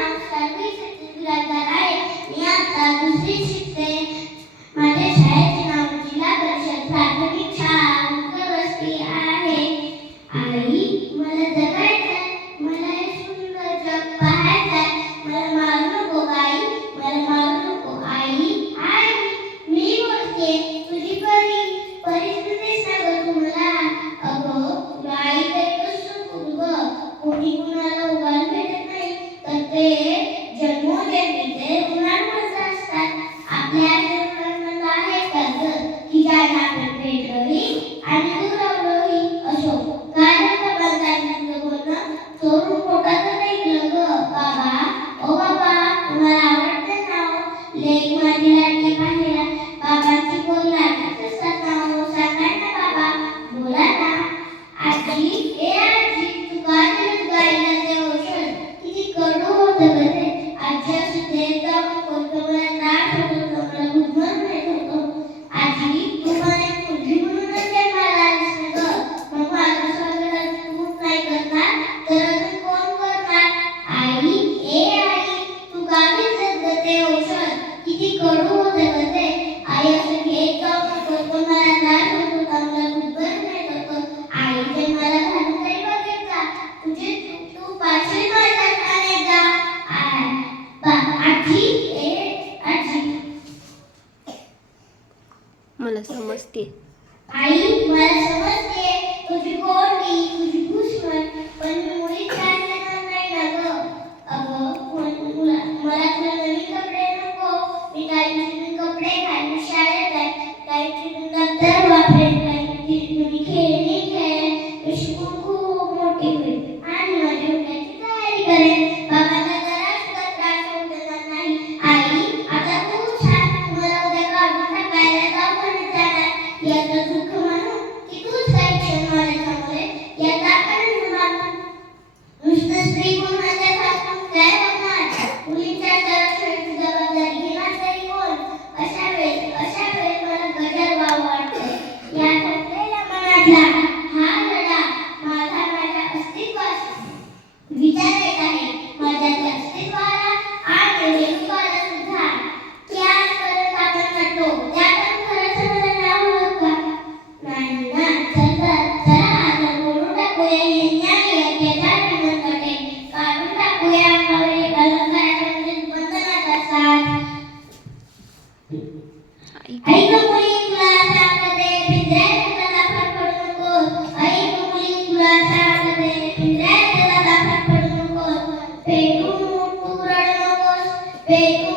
नाव साध्वी सतीश बिराजदार आहे. मी आता दुसरीत शिकते. माझ्या शाळेचे नाव जिल्हा परिषद प्राथमिक शाळा उंचवस्ती आहे. आई, मला जगायचंय, मला हे सुंदर जग पाहायचंय. मला मारू नको आई, मला मारू नको आई. आई, मी बोलते, तुझी परिस्थितीच ना गं तुम्हाला. अगं, तुला आई तरी कसं करू गं? कोणी कुणाला उगाच भेटत नाही, तर ते जन्मोजन्मीचे ऋणानुबंध असतात. आपल्या मुलांना आहे का गं की ज्यांना आपण भेटलोही आणि दुरावलोही असो? काय नका बांधायचं बोलणं चोरून पोटातच ऐकलं गं बाबा. ओ बाबा, तुम्हाला आवडतं ना लेक माझी लाडकी पाहिला. बाबांची बोल लाटत असतात ना हो, सांगा ना बाबा, बोला ना. आजी, ए आजी, तू का दिलंस गाईला ते औषध? किती कडू होतं गं ते. आजी, असं देत जाऊ नको, मला त्रास होतो, मला गुदमर येत होतो. आजी, तू मला एक मुलगी म्हणूनच जन्माला आलीस ना गं, मग माझं स्वागत तूच नाही करणार तर अजून कोण करणार? आई, ए आई, तू का घेतलंस गं ते औषध? किती कडू होतं गं ते. आई, असं घेत जाऊ नको, मला त्रास होतो, मला गुदमर येत होतं. आई, जन्माला घालून तरी बघितला, तुझे तू पाचशे माझ्यात अनेकदा. आजी, ए आजी, मला समजते. आई, मला समजते तुझी गोडी, तुझी दुश्मन, पण मी मुळीच काय करणार नाही ना गं. अगं, मला तुला नवीन कपडे नको. मी काही चिरून कपडे घालून शाळेत आहे, काही चिरून नंतर वापरेन, काही चिरून मी खेळणी खेळेन. मी शिकून खूप मोठी होईल आणि माझ्या उठायची तयारी करेन. बाबांना जरा सुद्धा त्रास होऊ देणार नाही. आई, आता खूप छान, मला उद्या काढून टाकायला दवाखान्यात जाणार. याचं दुःख म्हणून की तूच काही क्षण माझ्यासमोर आहे, याचा आनंद मानून. नुसतं स्त्री गुणाच्या सासून काय होणार? मुलींच्या संरक्षणाची जबाबदारी घेणार तरी कोण? अशा वेळी मला गजर व्हावं वाटतं. या थकलेल्या मनातला हा लढा माझ्या अस्तित्वाशी विचार येत आहे. माझ्या त्या अस्तित्वाला आणि रेणुकाला सुद्धा की आजपर्यंत आपण म्हणतो त्या पण खरंच मला नाव ओळखा नाही ना. चला आता बोलून टाकूया हे न्याय याच्या विनंतीकडे. काढून टाकूया अंगावरील अलंकाराचे बंधनाचा साथ. आई गं मुली, तुला सांगते, पिंजऱ्यात त्याला फरफडू नकोस. आई गं मुली, तुला सांगते, पिंजऱ्यात त्याला फरफडू नकोस. पेटून तू रडू नकोस. पेटून